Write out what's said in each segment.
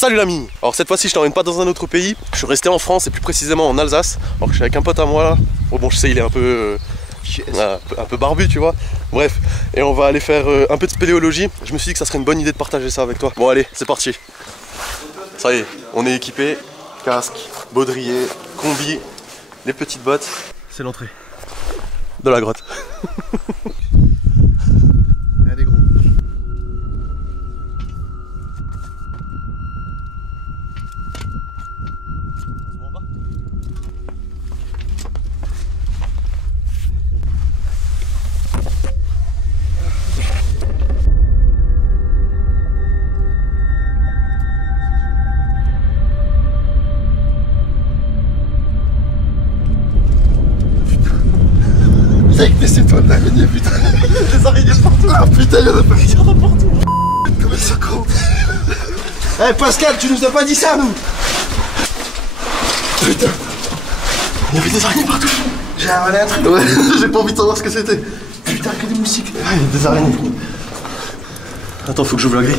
Salut l'ami. Alors cette fois-ci je t'emmène pas dans un autre pays. Je suis resté en France et plus précisément en Alsace. Alors que je suis avec un pote à moi là. Bon je sais il est un peu barbu tu vois. Bref, et on va aller faire un peu de spéléologie. Je me suis dit que ça serait une bonne idée de partager ça avec toi. Bon allez, c'est parti. Ça y est, on est équipé. Casque, baudrier, combi, les petites bottes. C'est l'entrée de la grotte. Allez gros. C'est toi de l'araignée, putain. Des araignées partout. Ah putain, y'en a pas. Il y en a partout. Comment ça compte? Eh Pascal, tu nous as pas dit ça nous? Putain. Il y avait des araignées partout. J'ai avalé un truc. Ouais, j'ai pas envie de savoir ce que c'était. Putain, que des moustiques. Ah, il y a des araignées. Attends, faut que j'ouvre la grille.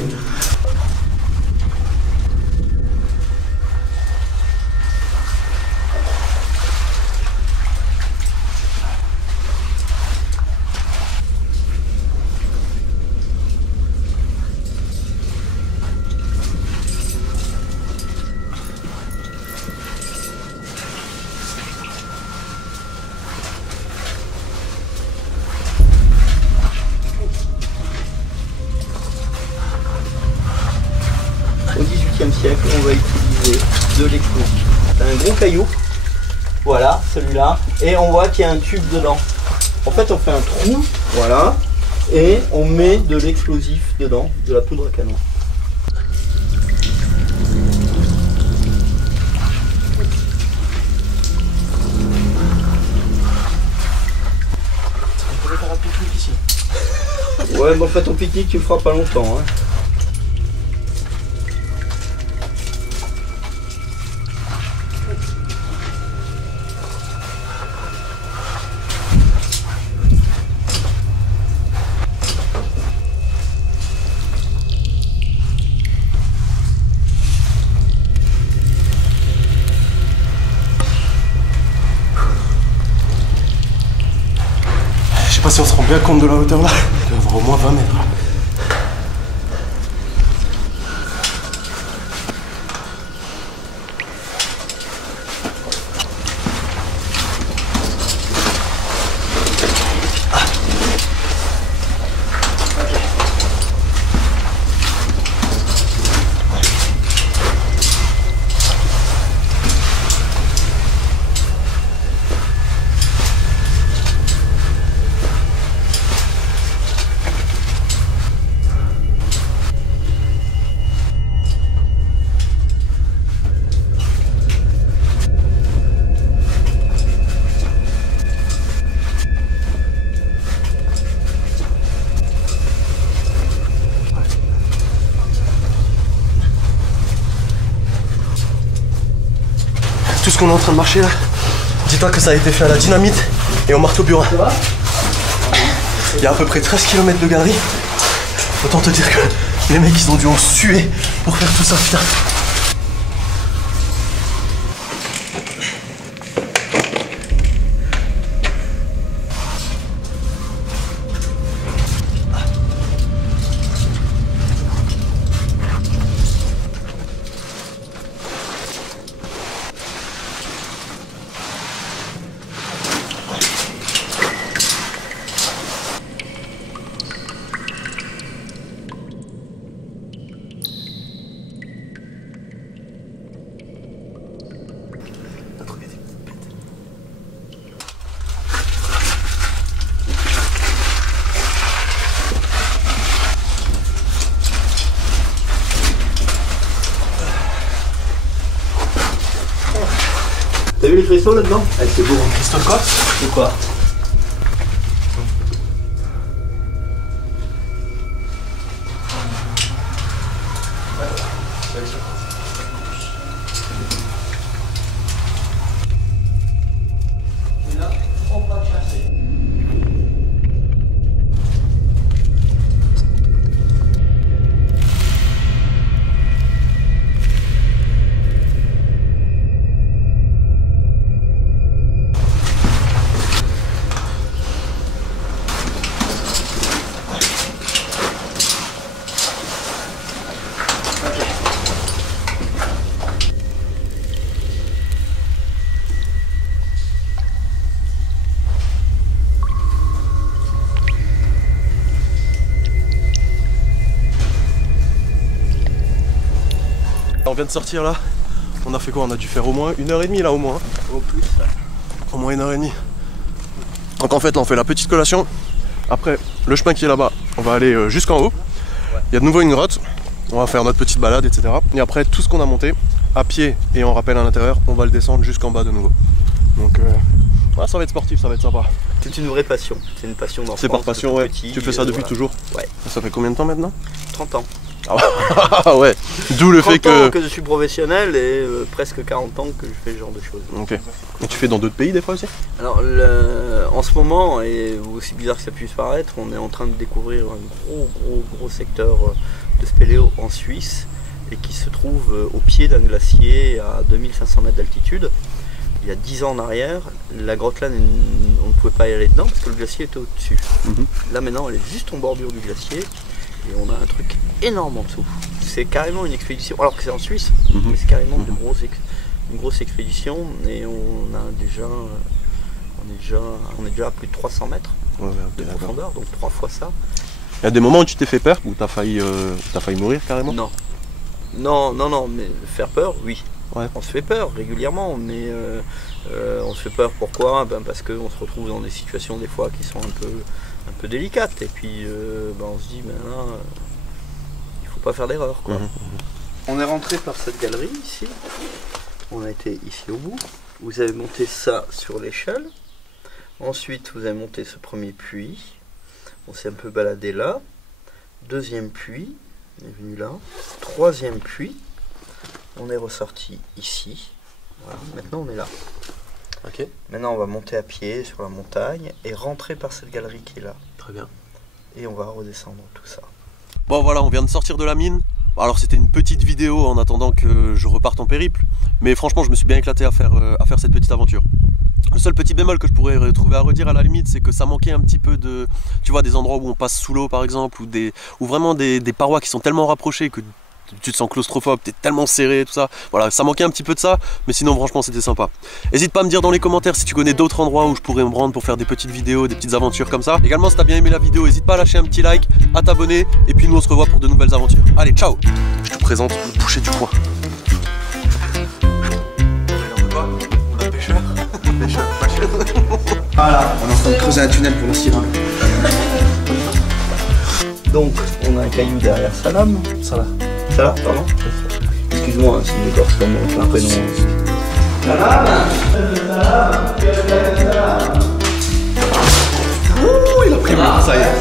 Au XVIIIe siècle, on va utiliser de l'explosif. C'est un gros caillou, voilà, celui-là, et on voit qu'il y a un tube dedans. En fait, on fait un trou, voilà, et on met de l'explosif dedans, de la poudre à canon. On pourrait faire un pique-nique ici. Ouais, mais en fait, ton pique-nique, tu le feras pas longtemps. Hein. Je sais pas si on se rend bien compte de la hauteur là. Il doit y avoir au moins 20 mètres. Tout ce qu'on est en train de marcher là, dis-toi que ça a été fait à la dynamite et au marteau burin. Il y a à peu près 13 km de galerie. Autant te dire que les mecs ils ont dû en suer pour faire tout ça, putain. T'as vu les cristaux là-dedans? Ah, c'est beau. Cristaux de quoi? C'est quoi? On vient de sortir là. On a fait quoi? On a dû faire au moins 1h30 là au moins. Au plus. Au moins 1h30. Donc en fait là on fait la petite collation. Après le chemin qui est là-bas, on va aller jusqu'en haut. Il y a de nouveau une grotte. On va faire notre petite balade, etc. Et après tout ce qu'on a monté, à pied et en rappel à l'intérieur, on va le descendre jusqu'en bas de nouveau. Donc ouais, ça va être sportif, ça va être sympa. C'est une vraie passion. C'est une passion d'enfance. C'est par passion, ouais. Petit, tu fais ça depuis toujours? Ouais. Ça fait combien de temps maintenant? 30 ans. Ah ouais. D'où le fait 30 ans que je suis professionnel et presque 40 ans que je fais ce genre de choses. Ok. Et tu fais dans d'autres pays des fois aussi? Alors en ce moment, et aussi bizarre que ça puisse paraître, on est en train de découvrir un gros secteur de spéléo en Suisse et qui se trouve au pied d'un glacier à 2500 mètres d'altitude. Il y a 10 ans en arrière, la grotte là, on ne pouvait pas y aller dedans parce que le glacier était au-dessus. Là maintenant, elle est juste en bordure du glacier et on a un truc énorme en dessous. C'est carrément une expédition, alors que c'est en Suisse, mais c'est carrément une grosse expédition et on est déjà à plus de 300 mètres de profondeur, donc 3 fois ça. Il y a des moments où tu t'es fait peur, où t'as failli mourir carrément? Non, mais faire peur, oui. Ouais. On se fait peur régulièrement, mais on se fait peur pourquoi? Parce qu'on se retrouve dans des situations des fois qui sont un peu délicates et puis on se dit là, il faut pas faire d'erreur quoi. On est rentré par cette galerie ici, on a été ici au bout, vous avez monté ça sur l'échelle, ensuite vous avez monté ce premier puits, on s'est un peu baladé là, deuxième puits, on est venu là, troisième puits, on est ressorti ici, voilà. Maintenant on est là. Ok. Maintenant on va monter à pied sur la montagne et rentrer par cette galerie qui est là. Très bien. Et on va redescendre tout ça. Bon voilà, on vient de sortir de la mine. Alors c'était une petite vidéo en attendant que je reparte en périple. Mais franchement je me suis bien éclaté à faire cette petite aventure. Le seul petit bémol que je pourrais trouver à redire à la limite, c'est que ça manquait un petit peu de... Tu vois, des endroits où on passe sous l'eau par exemple, ou vraiment des parois qui sont tellement rapprochées que tu te sens claustrophobe, t'es tellement serré, tout ça. Voilà, ça manquait un petit peu de ça, mais sinon franchement c'était sympa. N'hésite pas à me dire dans les commentaires si tu connais d'autres endroits où je pourrais me rendre pour faire des petites vidéos, des petites aventures comme ça. Également si t'as bien aimé la vidéo, n'hésite pas à lâcher un petit like, à t'abonner, et puis nous on se revoit pour de nouvelles aventures. Allez, ciao! Je te présente le boucher du coin. On a pêcheur. Voilà, on est en train de creuser un tunnel pour le sirène. Donc on a un caillou derrière Salam. Salam, pardon. Excuse-moi, c'est une écorce comme un prénom. Salam. Ouh, il a pris ça y est.